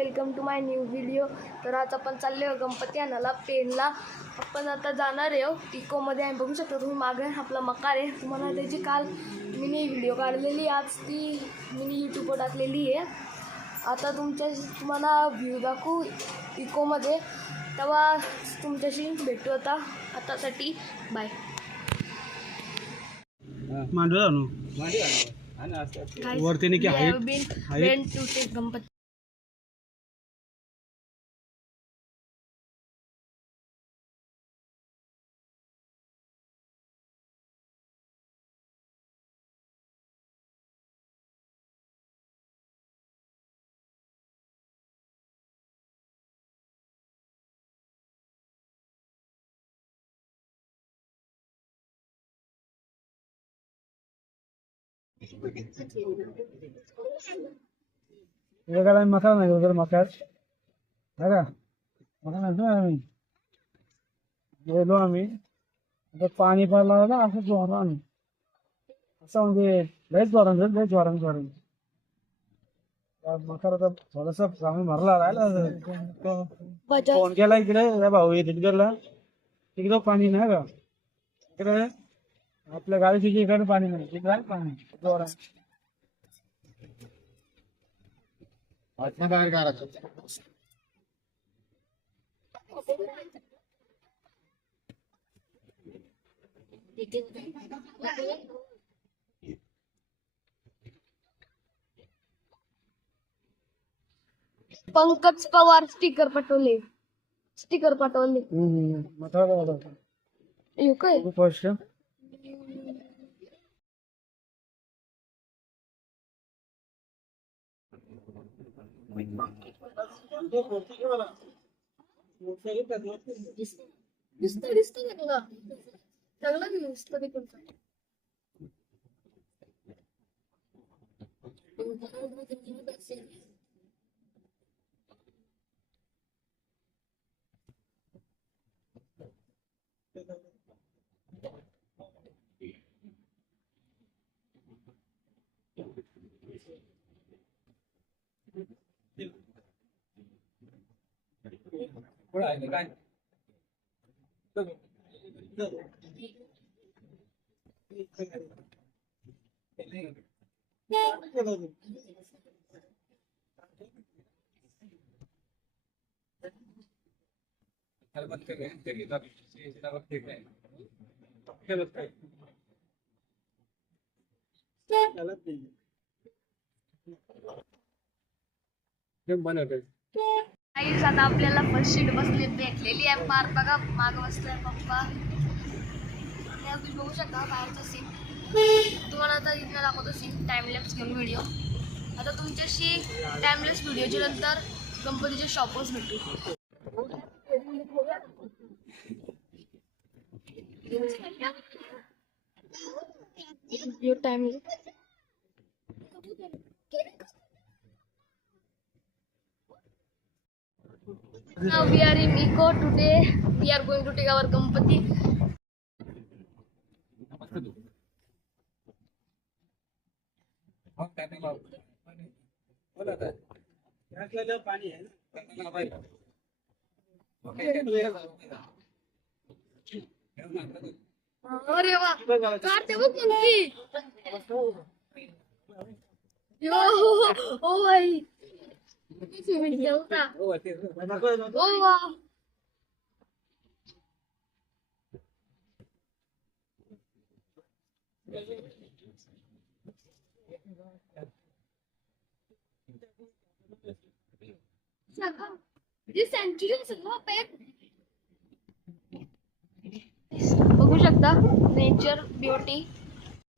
Welcome to my new video. तर आज आपण चालले हो गणपती आणायला पेनला. आपण आता जाणार आहे इकोमध्ये आहे. बघू शकता तुम्ही मागे आपला मकार आहे. तुम्हाला त्याची काल मिनी व्हिडिओ काढलेली, आज ती मिनी यूट्यूबवर टाकलेली आहे. आता तुम्हाला व्ह्यू दाखवू इकोमध्ये, तेव्हा तुमच्याशी भेटू. आतासाठी बाय. वरती की गणपती मकान नाही वगैरे मकार बघा मकान आम्ही गेलो. आम्ही आता पाणी पडला ना असं जोरान, असं म्हणजे लयच जोरान मकार. आता थोडस आम्ही भरला राहिला. फोन केला इकडे भाऊ तिकडला, तिकडं पाणी नाही का इकडे आपल्या गाडीची इकडे पाणी नाही, तिकडे पाणी जोरान. पंकज पवार स्टिकर पाठवले. येऊ काय फर्स्ट आता आपल्याला फर्स्ट सीट भेटलेली आहे. पार बघा माग बसलाय पप्पा. तुम्ही बघू शकता बाहेरचा सीन. तुम्हाला आता इथं दाखवतो सीन टाइमलॅप्स घेऊन व्हिडिओ. आता तुमच्याशी टाइमलेस व्हिडिओच्या नंतर गणपतीच्या शॉपच भेटू. Now we are in Eco. Today we are going to take our Ganpati. अरे वा, काढते बघ गणपती. यो ओ भाई, बघू शकता नेचर ब्युटी.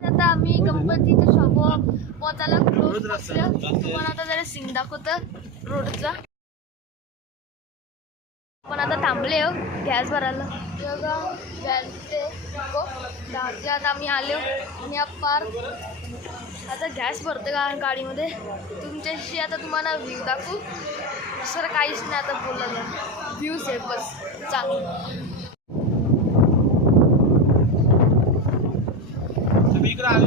आता आम्ही गणपतीच्या शॉपवर पोचायला क्लोज बसलो. तुम्हाला आता जरा सीन दाखवतं रोडचा. पण आता थांबले हो गॅस भरायला. आता आम्ही आलो आणि पार आता गॅस भरतो गाडीमध्ये. तुमच्याशी आता तुम्हाला व्ह्यू दाखवू. दुसरं काहीच नाही आता बोलायला. व्ह्यूज आहे बस चांगलं. इकडे आलो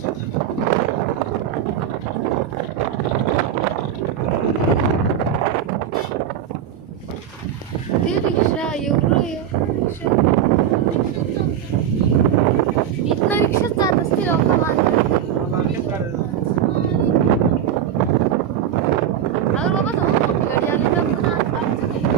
ते रिक्षा एवढं इथनं रिक्षाच जात असतील अवघा मार्ग. अगं बाबा थांब, मोठी गाडी आली तर पण अडचण येईल.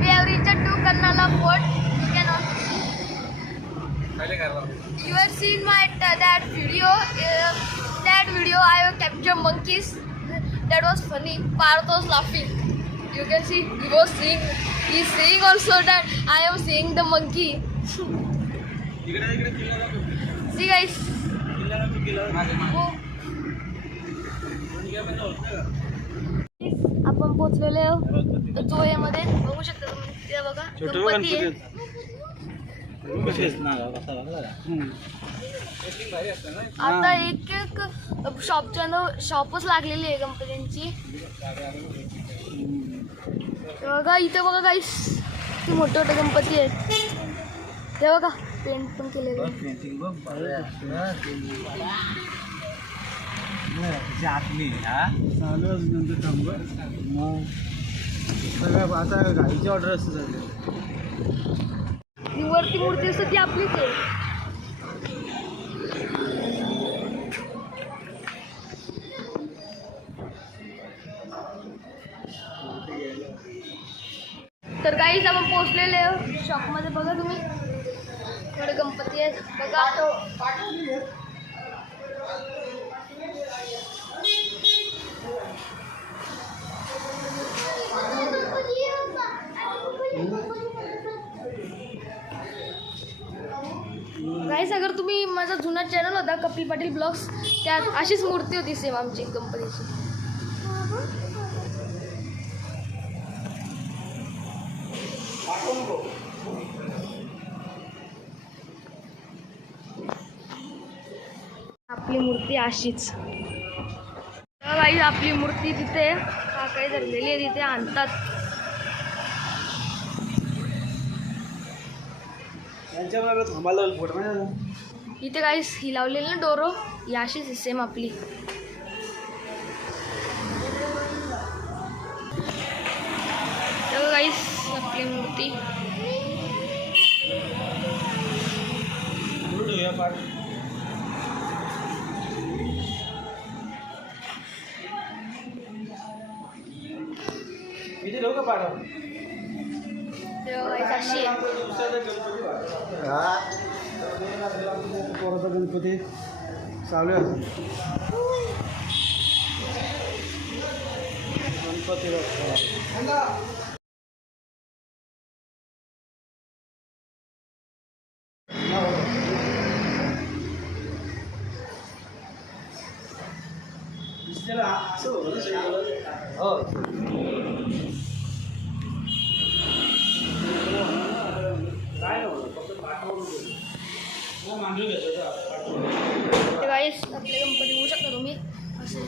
We have reached to Karnala Fort. You can also see. You have seen my that video. That video I have captured monkeys. That was funny. Parth was laughing. You can see he was seeing. He's saying also that I am seeing the monkey. See guys. हो. आपण पोहोचलेले जोयामध्ये बघू शकता तुम्ही. ते बघा गणपती आहे. आता एक शॉपच लागलेली आहे गणपतींची. बघा इथे बघा काहीच किती मोठे मोठे गणपती आहेत. ते बघा पेंट पण केलेले आहे. आता गाडीची ऑर्डर असते सगळं. ही वरती मूर्ती असते ती आपलीच आहे. तर काहीच आपण पोहोचलेले शॉपमध्ये. बघा तुम्ही थोडे गणपती आहेत बघा. गाईस अगर तुम्ही माझा जुना चॅनल होता कपिल पाटील ब्लॉग्स, त्यात अशीच मूर्ती होती सेम आमची गणपतीची. आपली मूर्ती अशीच. गाईस आपली मूर्ती तिथे काही धरलेली आहे, तिथे आणतात. इथे काहीच ही लावलेली ना डोरो, ही अशीच सेम आपली. काहीच आपली मूर्ती. अशी आहे. गणपती चालू आहे. गणपती गाईस आपले गणपती होऊ शकता तुम्ही असे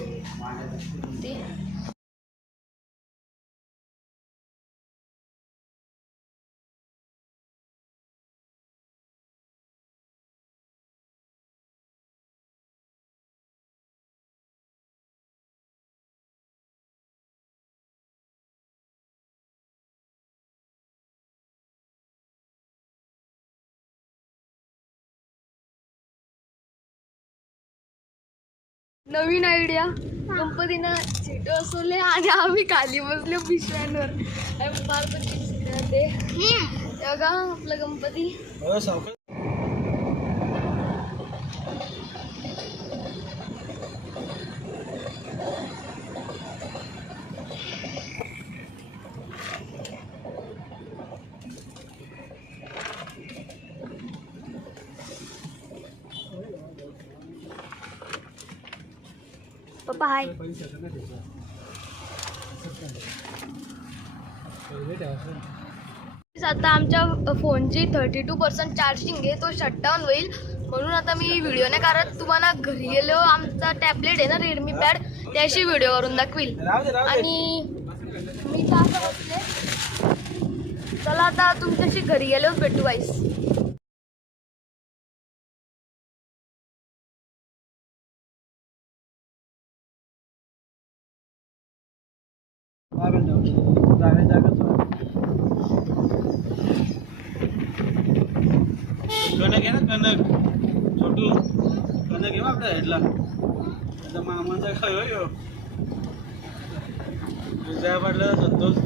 ते. नवीन आयडिया, गणपतीनं सीट बसवले आणि आम्ही खाली बसले पिशव्यांवर. फार पण ते बघा आपला गणपती. पप्पा हाय. आता आमच्या फोनची 32% चार्जिंग आहे, तो शटडाऊन होईल म्हणून आता मी व्हिडिओ नाही कारण तुम्हाला घरी गेलो आमचा टॅबलेट आहे ना रेडमी पॅड त्याशी व्हिडिओ करून दाखवील. आणि मी तर असं बसले. चला आता तुमच्याशी घरी गेलो भेटू गाईस. कणक आहे ना कणक छोटू कणक आहे आपल्या हेडला त्याचा मामाचा खाय जय पाटला संतोष